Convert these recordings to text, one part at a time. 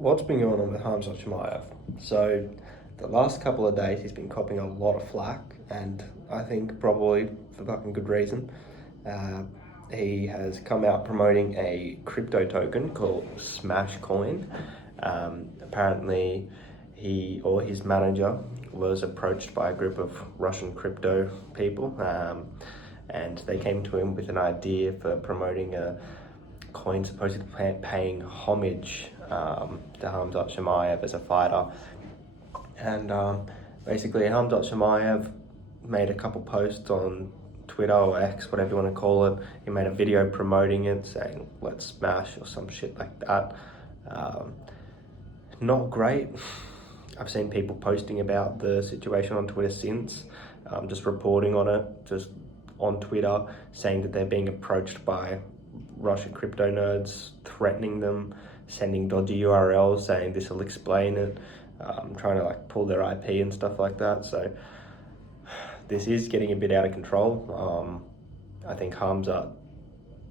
what's been going on with Khamzat Chimaev? So, the last couple of days he's been copping a lot of flack, and I think probably for fucking good reason. Uh, he has come out promoting a crypto token called Smash Coin. Apparently, he or his manager was approached by a group of Russian crypto people, and they came to him with an idea for promoting a coin supposedly paying homage to Khamzat Chimaev as a fighter. And basically, Khamzat Chimaev made a couple posts on Twitter or X, whatever you want to call it. He made a video promoting it, saying "Let's smash" or some shit like that. Not great. I've seen people posting about the situation on Twitter since, just reporting on it, just on Twitter, saying that they're being approached by Russian crypto nerds, threatening them, sending dodgy URLs, saying this will explain it, trying to pull their IP and stuff like that. So this is getting a bit out of control. I think Khamzat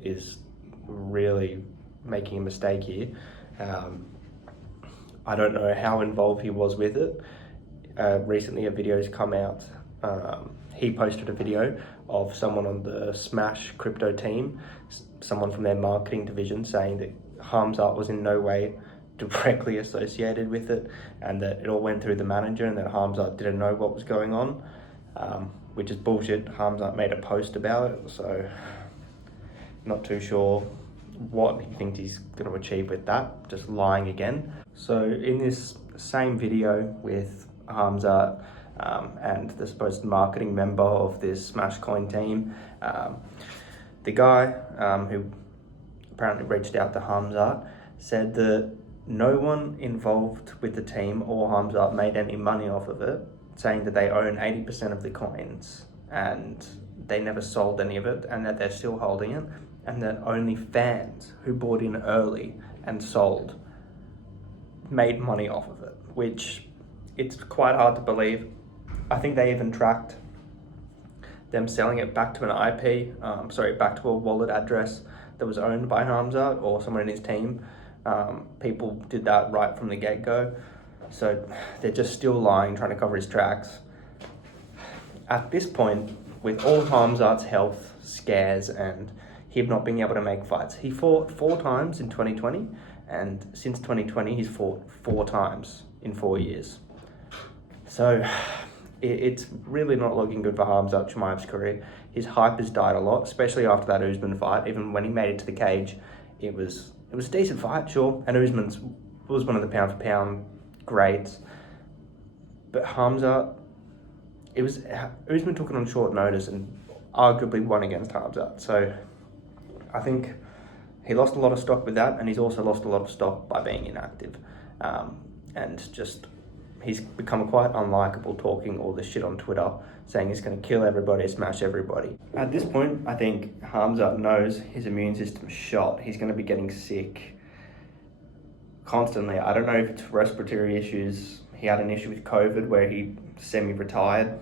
is really making a mistake here. I don't know how involved he was with it. Recently a video's come out. He posted a video of someone on the Smash crypto team, someone from their marketing division, saying that Khamzat was in no way directly associated with it, and that it all went through the manager, and that Khamzat didn't know what was going on, which is bullshit. Khamzat made a post about it, so not too sure what he thinks he's going to achieve with that, just lying again. So in this same video with Khamzat and the supposed marketing member of this Smash Coin team, the guy who apparently reached out to Khamzat said that no one involved with the team or Khamzat made any money off of it, saying that they own 80% of the coins and they never sold any of it, and that they're still holding it, and that only fans who bought in early and sold made money off of it, which it's quite hard to believe. I think they even tracked them selling it back to an back to a wallet address that was owned by Khamzat or someone in his team. People did that right from the get-go. So they're just still lying, trying to cover his tracks. At this point, with all Khamzat's health scares and him not being able to make fights, he fought 4 times in 2020, and since 2020 he's fought 4 times in 4 years. So it's really not looking good for Khamzat Chimaev's career. His hype has died a lot, especially after that Usman fight. Even when he made it to the cage, it was a decent fight, sure, and Usman was one of the pound for pound greats. But Khamzat, Usman took it on short notice and arguably won against Khamzat. So I think he lost a lot of stock with that, and he's also lost a lot of stock by being inactive. And just, he's become quite unlikable, talking all this shit on Twitter, saying he's going to kill everybody, smash everybody. At this point, I think Khamzat knows his immune system's shot. He's going to be getting sick constantly. I don't know if it's respiratory issues. He had an issue with COVID where he semi-retired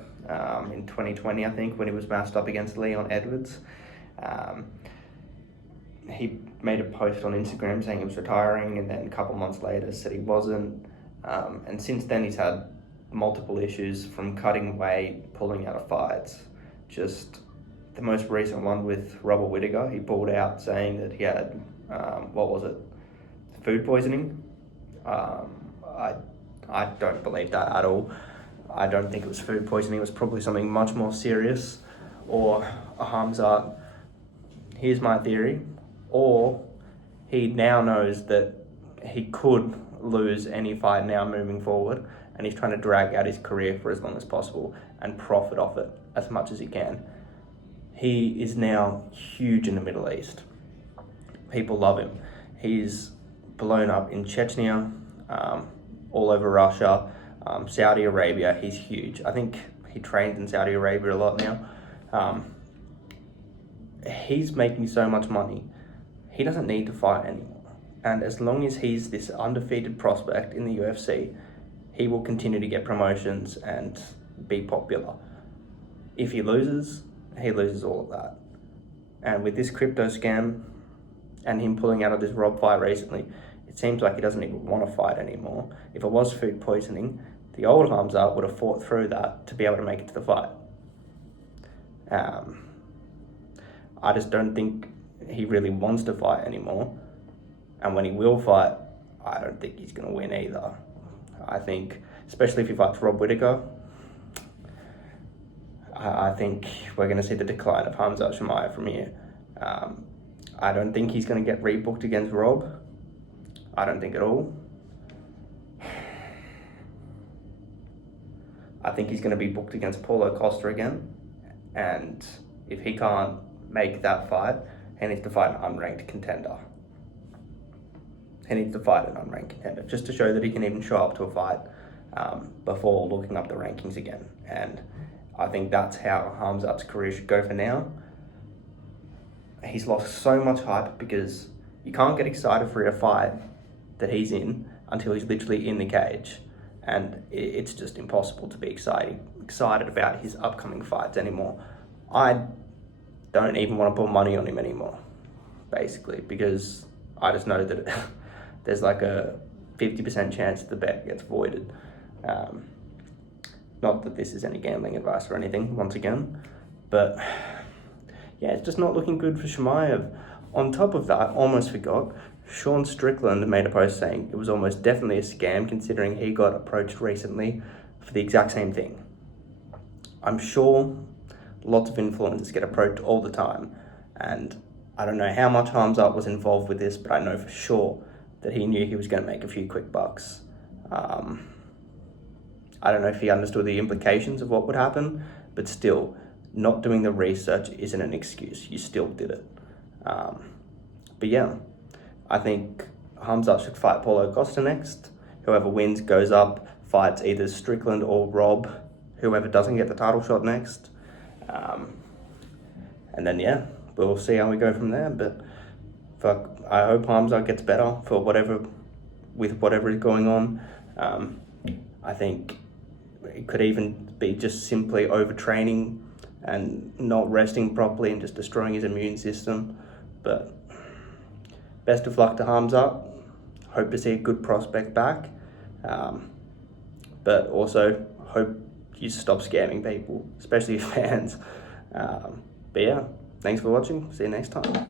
in 2020, I think, when he was matched up against Leon Edwards. He made a post on Instagram saying he was retiring, and then a couple months later said he wasn't. And since then he's had multiple issues, from cutting weight, pulling out of fights. Just the most recent one with Robert Whittaker, he pulled out saying that he had, food poisoning. I don't believe that at all. I don't think it was food poisoning. It was probably something much more serious, or a Khamzat, here's my theory, or he now knows that he could lose any fight now moving forward, and he's trying to drag out his career for as long as possible and profit off it as much as he can. He is now huge in the Middle East. People love him. He's blown up in Chechnya, all over Russia, Saudi Arabia. He's huge. I think he trains in Saudi Arabia a lot now. He's making so much money. He doesn't need to fight anymore. And as long as he's this undefeated prospect in the UFC, he will continue to get promotions and be popular. If he loses all of that. And with this crypto scam and him pulling out of this Rob fight recently, it seems like he doesn't even want to fight anymore. If it was food poisoning, the old Khamzat would have fought through that to be able to make it to the fight. I just don't think he really wants to fight anymore. And when he will fight, I don't think he's going to win either. I think, especially if he fights Rob Whittaker, I think we're going to see the decline of Khamzat Chimaev from here. I don't think he's going to get rebooked against Rob. I don't think at all. I think he's going to be booked against Paulo Costa again. And if he can't make that fight, he needs to fight an unranked contender. He needs to fight an unranked contender just to show that he can even show up to a fight before looking up the rankings again. And I think that's how Khamzat's career should go for now. He's lost so much hype because you can't get excited for a fight that he's in until he's literally in the cage. And it's just impossible to be excited about his upcoming fights anymore. I don't even want to put money on him anymore, basically, because I just know that there's like a 50% chance the bet gets voided. Not that this is any gambling advice or anything, once again, but yeah, it's just not looking good for Chimaev. On top of that, almost forgot, Sean Strickland made a post saying it was almost definitely a scam considering he got approached recently for the exact same thing. I'm sure lots of influencers get approached all the time, and I don't know how much Khamzat was involved with this, but I know for sure that he knew he was going to make a few quick bucks. I don't know if he understood the implications of what would happen, but still, not doing the research isn't an excuse. You still did it. But yeah, I think Khamzat should fight Paulo Costa next. Whoever wins goes up, fights either Strickland or Rob. Whoever doesn't get the title shot next. And then yeah, we'll see how we go from there. But I hope Khamzat gets better with whatever is going on. I think it could even be just simply overtraining and not resting properly and just destroying his immune system. But best of luck to Khamzat. Hope to see a good prospect back. But also hope you stop scamming people, especially fans. But yeah, thanks for watching. See you next time.